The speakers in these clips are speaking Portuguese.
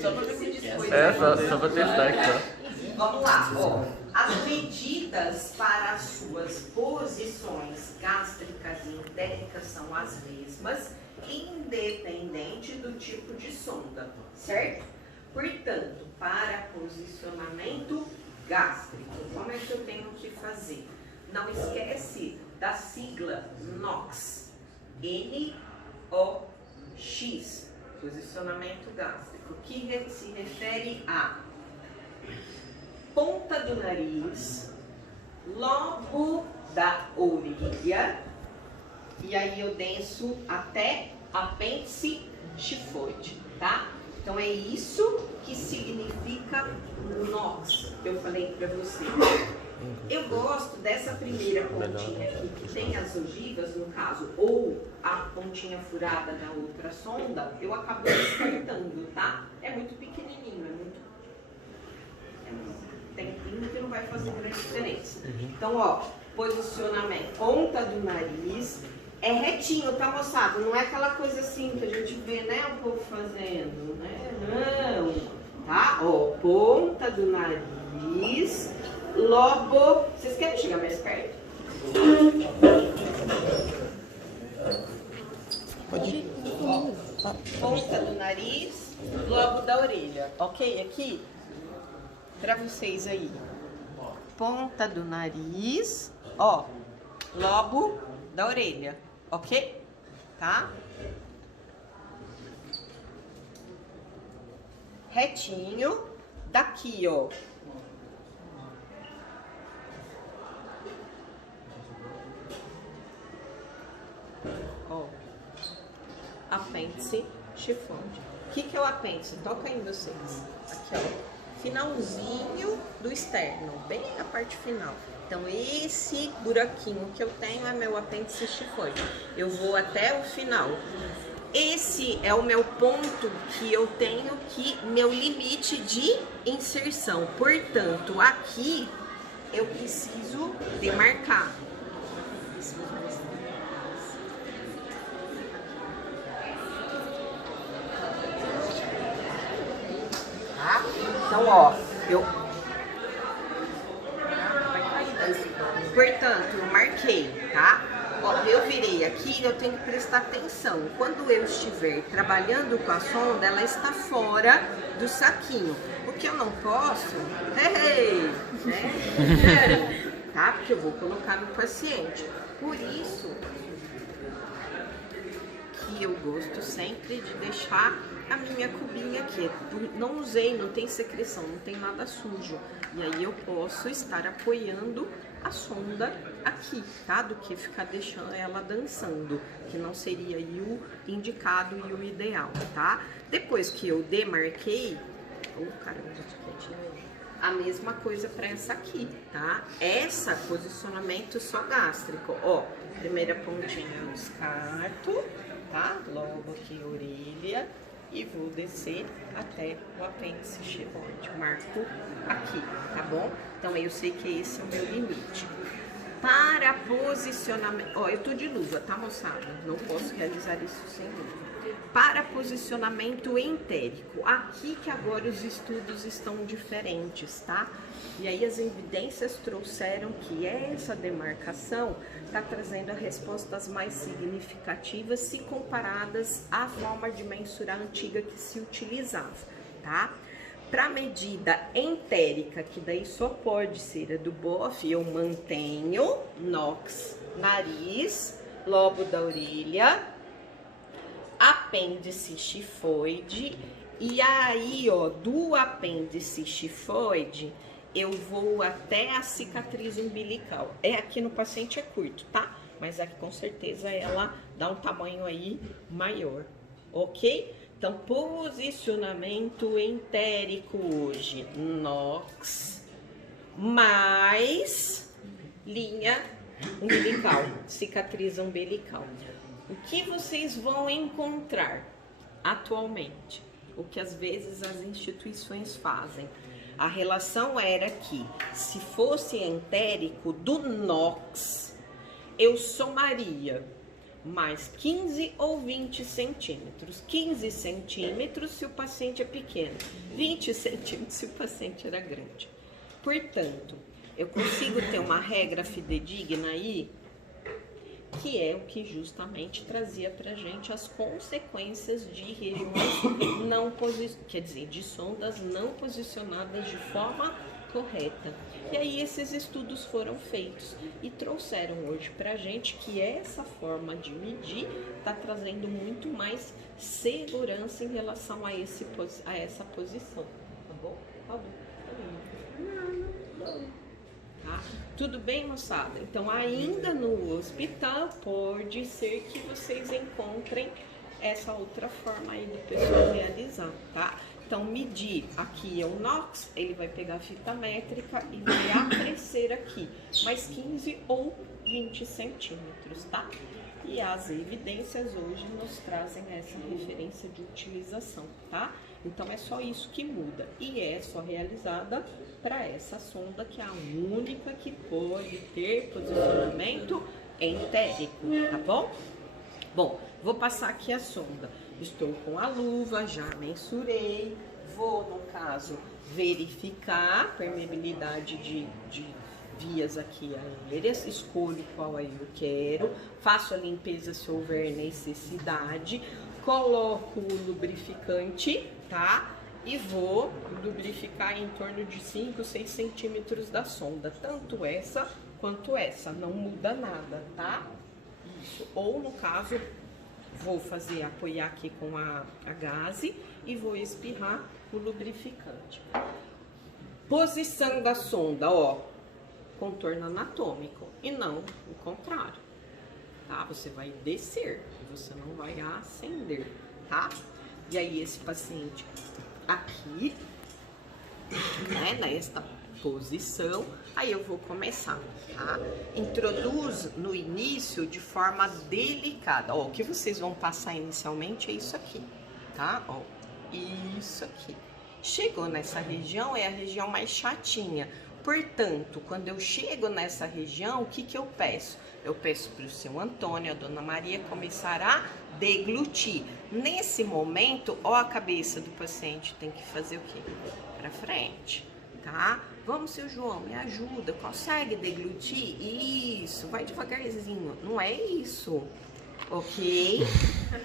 Só pra ver se discute. Só pra testar aqui, ó. Vamos lá, ó. As medidas para as suas posições gástricas e entéricas são as mesmas, independente do tipo de sonda, certo? Portanto, para posicionamento gástrico, como é que eu tenho que fazer? Não esquece da sigla NOX, N-O-X, posicionamento gástrico, que se refere a ponta do nariz, lobo da orelha, e aí eu desço até apêndice tifoide, tá? Então é isso que significa NOX, que eu falei pra você. Eu gosto dessa primeira pontinha aqui, que tem as ogivas, no caso, ou a pontinha furada da outra sonda, eu acabo descartando, tá? É muito pequenininho, tempinho que não vai fazer grande diferença. Então, ó, posicionamento, ponta do nariz, é retinho, tá, moçada? Não é aquela coisa assim que a gente vê, né, o povo fazendo, né? Não, tá? Ó, ponta do nariz, lobo... Vocês querem chegar mais perto? Pode ir. Ó, ponta do nariz, lobo da orelha, ok? Aqui, pra vocês aí, ponta do nariz, ó, lobo da orelha, ok? Tá? Retinho, daqui, ó. Ó, apêndice tifoide. O que é o apêndice? Toca aí vocês. Aqui, ó. Finalzinho do externo, bem a parte final. Então, esse buraquinho que eu tenho é meu apêndice tifoide. Eu vou até o final. Esse é o meu ponto que eu tenho meu limite de inserção. Portanto, aqui eu preciso demarcar. Tá? Então, ó, portanto, eu marquei, tá? Ó, eu virei aqui, eu tenho que prestar atenção. Quando eu estiver trabalhando com a sonda, ela está fora do saquinho. O que eu não posso, né? Tá? Porque eu vou colocar no paciente. Por isso que eu gosto sempre de deixar a minha cubinha aqui. Não usei, não tem secreção, não tem nada sujo. E aí eu posso estar apoiando a sonda aqui, tá? Do que ficar deixando ela dançando, que não seria aí o indicado e o ideal, tá? Depois que eu demarquei, a mesma coisa para essa aqui, tá? Essa posicionamento só gástrico, ó. Primeira pontinha eu descarto, tá? Lobo aqui, orelha. E vou descer até o apêndice tifoide. Marco aqui, tá bom? Então, eu sei que esse é o meu limite. Para posicionamento... Ó, eu tô de luva, tá, moçada? Não posso realizar isso sem luva. Para posicionamento entérico. Aqui que agora os estudos estão diferentes, tá? E aí as evidências trouxeram que essa demarcação está trazendo respostas mais significativas se comparadas à forma de mensurar antiga que se utilizava, tá? Para medida entérica, que daí só pode ser a do BOF, eu mantenho NOX, nariz, lobo da orelha, apêndice tifoide, e aí, ó, do apêndice tifoide, eu vou até a cicatriz umbilical. Aqui no paciente é curto, tá? Mas aqui com certeza ela dá um tamanho aí maior, ok? Então, posicionamento entérico hoje, NOX, mais linha umbilical, cicatriz umbilical. O que vocês vão encontrar atualmente? O que às vezes as instituições fazem? A relação era que, se fosse entérico do NOX, eu somaria mais 15 ou 20 centímetros. 15 centímetros se o paciente é pequeno, 20 centímetros se o paciente era grande. Portanto, eu consigo ter uma regra fidedigna aí, que é o que justamente trazia pra gente as consequências de regiões não de sondas não posicionadas de forma correta. E aí esses estudos foram feitos e trouxeram hoje pra gente que essa forma de medir está trazendo muito mais segurança em relação a essa posição. Tá bom? Tá bom. Tá? Tudo bem, moçada? Então, ainda no hospital, pode ser que vocês encontrem essa outra forma aí do pessoal realizar, tá? Então, medir aqui é o NOx, ele vai pegar a fita métrica e vai acrescer aqui mais 15 ou 20 centímetros, tá? E as evidências hoje nos trazem essa referência de utilização, tá? Então, é só isso que muda e é só realizada para essa sonda, que é a única que pode ter posicionamento entérico, tá bom? Bom, vou passar aqui a sonda. Estou com a luva, já mensurei. Vou, no caso, verificar a permeabilidade de vias aqui aéreas. Escolho qual aí eu quero. Faço a limpeza se houver necessidade. Coloco o lubrificante, tá? E vou lubrificar em torno de 5, 6 centímetros da sonda. Tanto essa quanto essa. Não muda nada, tá? Isso. Ou, no caso, vou apoiar aqui com a gaze e vou espirrar o lubrificante. Posição da sonda, ó, contorno anatômico e não o contrário, tá? Você vai descer, você não vai ascender, tá? E aí esse paciente aqui, né, nesta posição, aí eu vou começar, tá? Introduz no início de forma delicada. Ó, o que vocês vão passar inicialmente é isso aqui, tá? Ó, isso aqui. Chegou nessa região, é a região mais chatinha. Portanto, quando eu chego nessa região, o que que eu peço? Eu peço para o seu Antônio, a dona Maria, começar a deglutir. Nesse momento, ó, a cabeça do paciente tem que fazer o quê? Para frente, tá? Vamos, seu João, me ajuda, consegue deglutir? Isso, vai devagarzinho, não é isso, ok?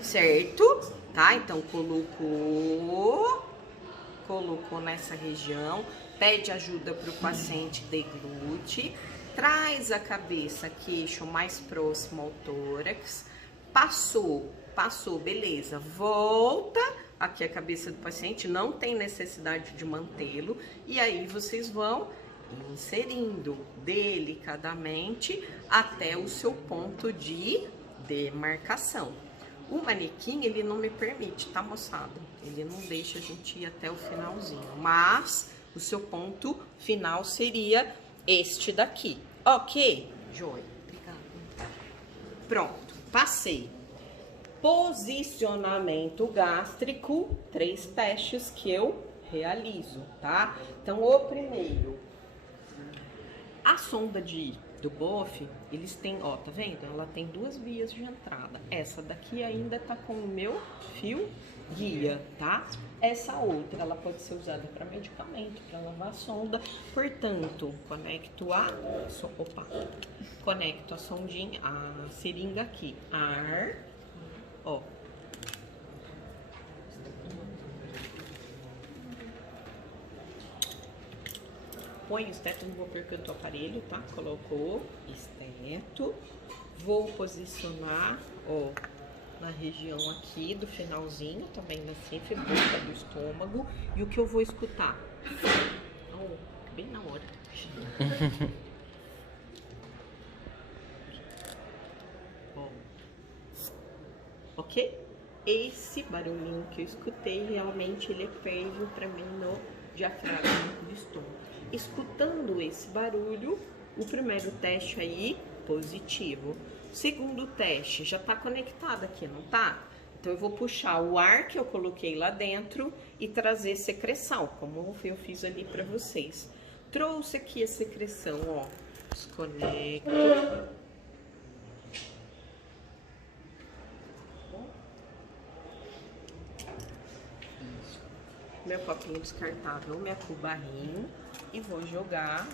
Certo? Tá, então colocou nessa região, pede ajuda para o paciente deglute, traz a cabeça, queixo mais próximo ao tórax, passou, beleza, volta aqui a cabeça do paciente, não tem necessidade de mantê-lo, e aí vocês vão inserindo delicadamente até o seu ponto de demarcação. O manequim, ele não me permite, tá, moçada? Ele não deixa a gente ir até o finalzinho, mas o seu ponto final seria este daqui, ok? Joia, obrigada. Pronto, passei. Posicionamento gástrico, 3 testes que eu realizo, tá? Então, o primeiro, a sonda do BOF, eles têm, ó, tá vendo? Ela tem 2 vias de entrada. Essa daqui ainda tá com o meu fio guia, tá? Essa outra, ela pode ser usada para medicamento, para lavar a sonda. Portanto, conecto a sondinha, a seringa aqui, ar, ó. Põe o esteto, não vou perder o aparelho, tá? Colocou esteto. Vou posicionar, ó, na região aqui do finalzinho, também na boca do estômago. E o que eu vou escutar? Oh, bem na hora. Ó. Ok? Esse barulhinho que eu escutei, realmente ele é prévio para mim no diafragma do estômago. Escutando esse barulho, o primeiro teste aí, positivo. Segundo teste, já tá conectado aqui, não tá? Então eu vou puxar o ar que eu coloquei lá dentro e trazer secreção, como eu fiz ali para vocês. Trouxe aqui a secreção, ó. Desconecto. meu copinho descartável, minha cubarrinha e vou jogar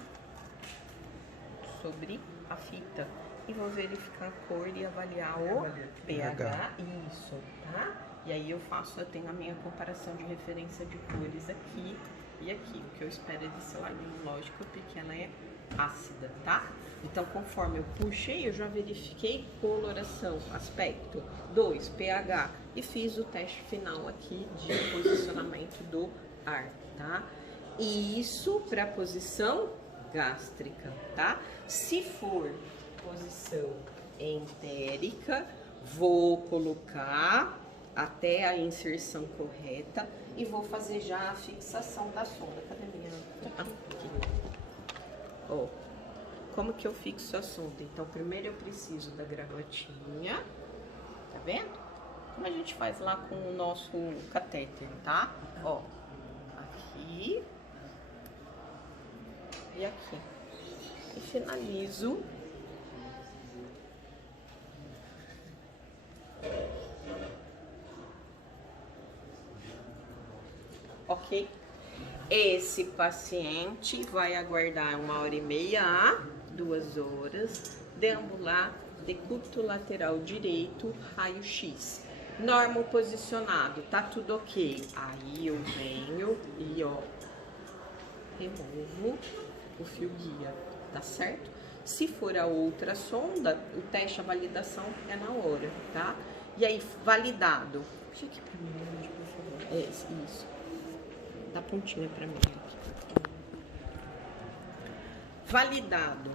sobre a fita. E vou verificar a cor e avaliar o pH. Isso, tá? E aí eu tenho a minha comparação de referência de cores aqui e aqui. O que eu espero é desse ladinho, lógico, porque ela é ácida, tá? Então, conforme eu puxei, eu já verifiquei coloração, aspecto, 2, pH e fiz o teste final aqui de posicionamento do ar, tá? E isso para posição gástrica, tá? Se for posição entérica, vou colocar até a inserção correta e vou fazer já a fixação da sonda. Cadê minha? Aqui. Ó, como que eu fixo a sonda? Então, primeiro eu preciso da gravatinha, tá vendo? Como a gente faz lá com o nosso catéter, tá? Ó, aqui e aqui. E finalizo ok? Esse paciente vai aguardar 1h30 a 2 horas, deambular, decúbito lateral direito, raio-x. Normo posicionado, tá tudo ok. Aí eu venho e ó, removo o fio guia, tá certo? Se for a outra sonda, o teste, a validação é na hora, tá? E aí, validado. Puxa aqui pra mim, por favor. É isso. Dá pontinha pra mim aqui. Validado.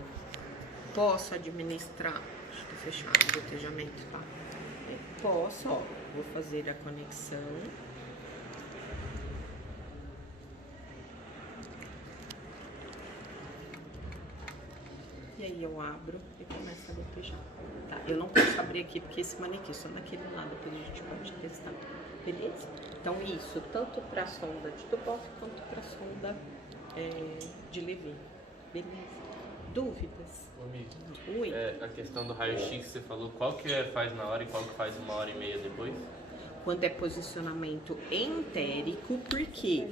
Posso administrar. Deixa eu fechar o gotejamento, tá? Posso, ó. Vou fazer a conexão. E aí eu abro e começo a gotejar. Tá? Eu não posso abrir aqui porque esse manequim só daquele lado, depois a gente pode testar. Beleza? Então isso, tanto para a sonda de Dubov quanto para a sonda de Levy. Beleza? Dúvidas? Oi. A questão do raio-x, você falou, qual que faz na hora e qual que faz 1h30 depois? Quando é posicionamento entérico, por quê?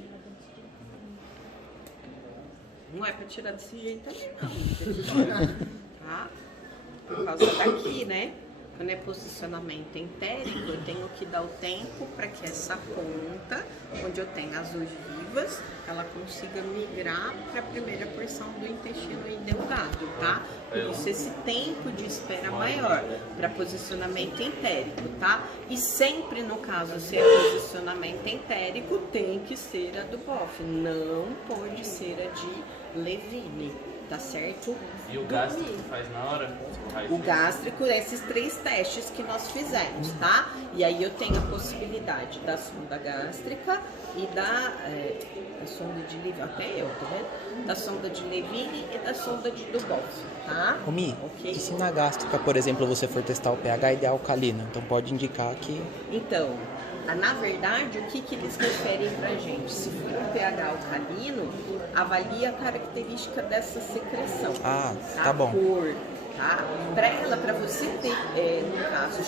Não é para tirar desse jeito também, não. Tá? Por causa daqui, né? Quando é posicionamento entérico, eu tenho que dar o tempo para que essa ponta, onde eu tenho as ogivas, ela consiga migrar para a primeira porção do intestino endelgado, tá? Por isso esse tempo de espera maior para posicionamento entérico, tá? E sempre no caso, se é posicionamento entérico, tem que ser a do Boff, não pode ser a de Levine. Tá certo? E o gástrico faz na hora? O gástrico, esses 3 testes que nós fizemos, tá? E aí eu tenho a possibilidade da sonda gástrica e da sonda de Levine, até eu, tá vendo? Da sonda de Levine e da sonda de Dubov, tá? Mi, okay. E se na gástrica, por exemplo, você for testar o pH, ele é alcalino, então pode indicar que... Então, na verdade, o que eles referem pra gente? Se for um pH alcalino, avalia a característica dessa secreção. Ah, tá bom. Cor, tá? Para você ter, no caso,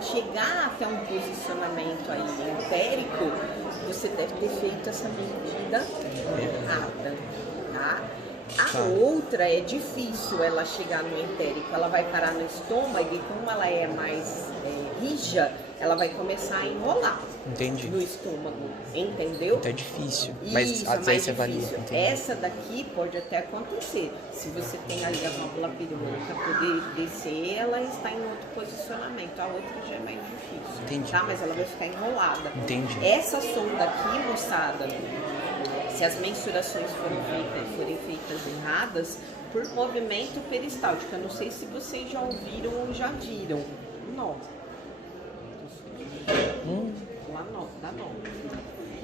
chegar até um posicionamento aí empírico, você deve ter feito essa medida errada, tá? A outra é difícil ela chegar no entérico, ela vai parar no estômago e como ela é mais rija, ela vai começar a enrolar. Entendi. No estômago, entendeu? Então é difícil, Isso, mas às vezes você avalia. Entendi. Essa daqui pode até acontecer. Se você tem ali a válvula perônica poder descer, ela está em outro posicionamento. A outra já é mais difícil. Entendi. Tá? Mas ela vai ficar enrolada. Entendi. Essa sonda aqui, moçada, se as mensurações forem feitas erradas, por movimento peristáltico. Eu não sei se vocês já ouviram ou já viram. Nó. Lá nó, dá nó.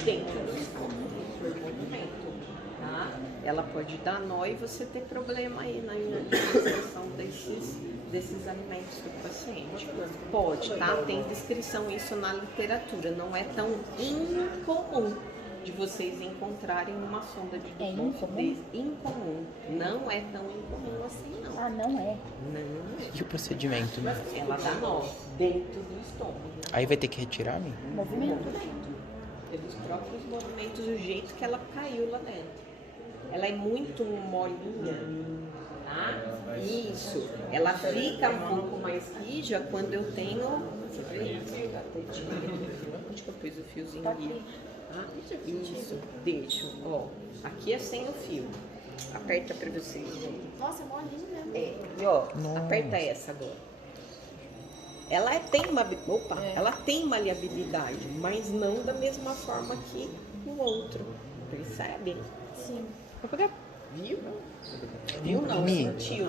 Dentro do estômago, por movimento, tá? Ela pode dar nó e você ter problema aí na administração desses alimentos do paciente. Pode, tá? Tem descrição isso na literatura, não é tão incomum de vocês encontrarem uma sonda de incomum. Não é tão incomum assim, não. Ah, não é? Não é. E o procedimento, né? Ela dá nó dentro do estômago. Aí vai ter que retirar, Mi? Movimento. pelos próprios movimentos, o jeito que ela caiu lá dentro. Ela é muito molinha, tá? Isso. Ela fica um pouco mais rija quando eu tenho... Onde que eu pus o fiozinho ali? Isso, deixa. Ó, aqui é sem o fio. Aperta pra vocês. Nossa, é molinho, né? E ó, aperta essa agora. Ela ela tem maleabilidade, mas não da mesma forma que o outro. Percebe? Sim. Viu? Viu não, sentiu.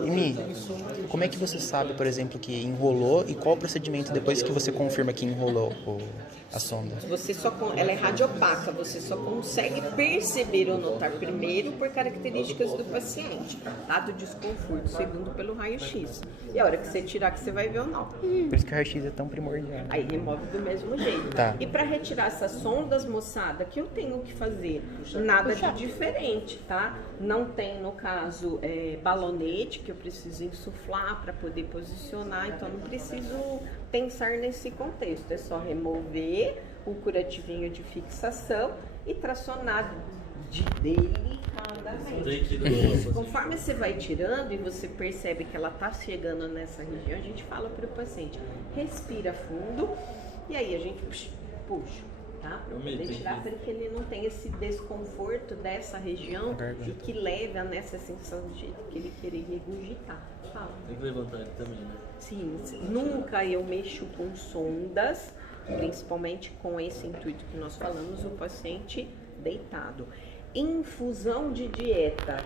Como é que você sabe, por exemplo, que enrolou e qual o procedimento depois que você confirma que enrolou a sonda? Ela é radiopaca, você só consegue perceber ou notar primeiro por características do paciente, tá? Do desconforto, segundo pelo raio-x. E a hora que você tirar que você vai ver ou não. Por isso que o raio-x é tão primordial. Aí remove do mesmo jeito. Tá. E para retirar essas sondas, moçada, que eu tenho que fazer? Nada de diferente, tá? Não tem, no caso, balonete, que eu preciso insuflar para poder posicionar, então não preciso pensar nesse contexto. É só remover o curativinho de fixação e tracionar delicadamente. Isso, conforme você vai tirando e você percebe que ela está chegando nessa região, a gente fala para o paciente, respira fundo e aí a gente puxa. Tá? Para poder tirar, para que ele não tenha esse desconforto dessa região e que leve a nessa sensação de que ele querer regurgitar. Fala. Tem que levantar ele também, né? Sim, nunca eu mexo com sondas, principalmente com esse intuito que nós falamos, o paciente deitado. Infusão de dieta,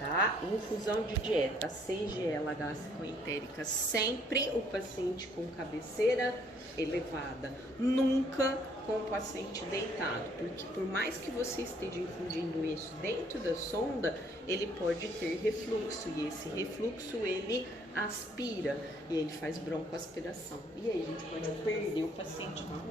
tá? Infusão de dieta, seja ela gastroentérica, sempre o paciente com cabeceira elevada, nunca com o paciente deitado, porque por mais que você esteja infundindo isso dentro da sonda, ele pode ter refluxo, e esse refluxo ele aspira, e ele faz broncoaspiração, e aí a gente pode perder o paciente.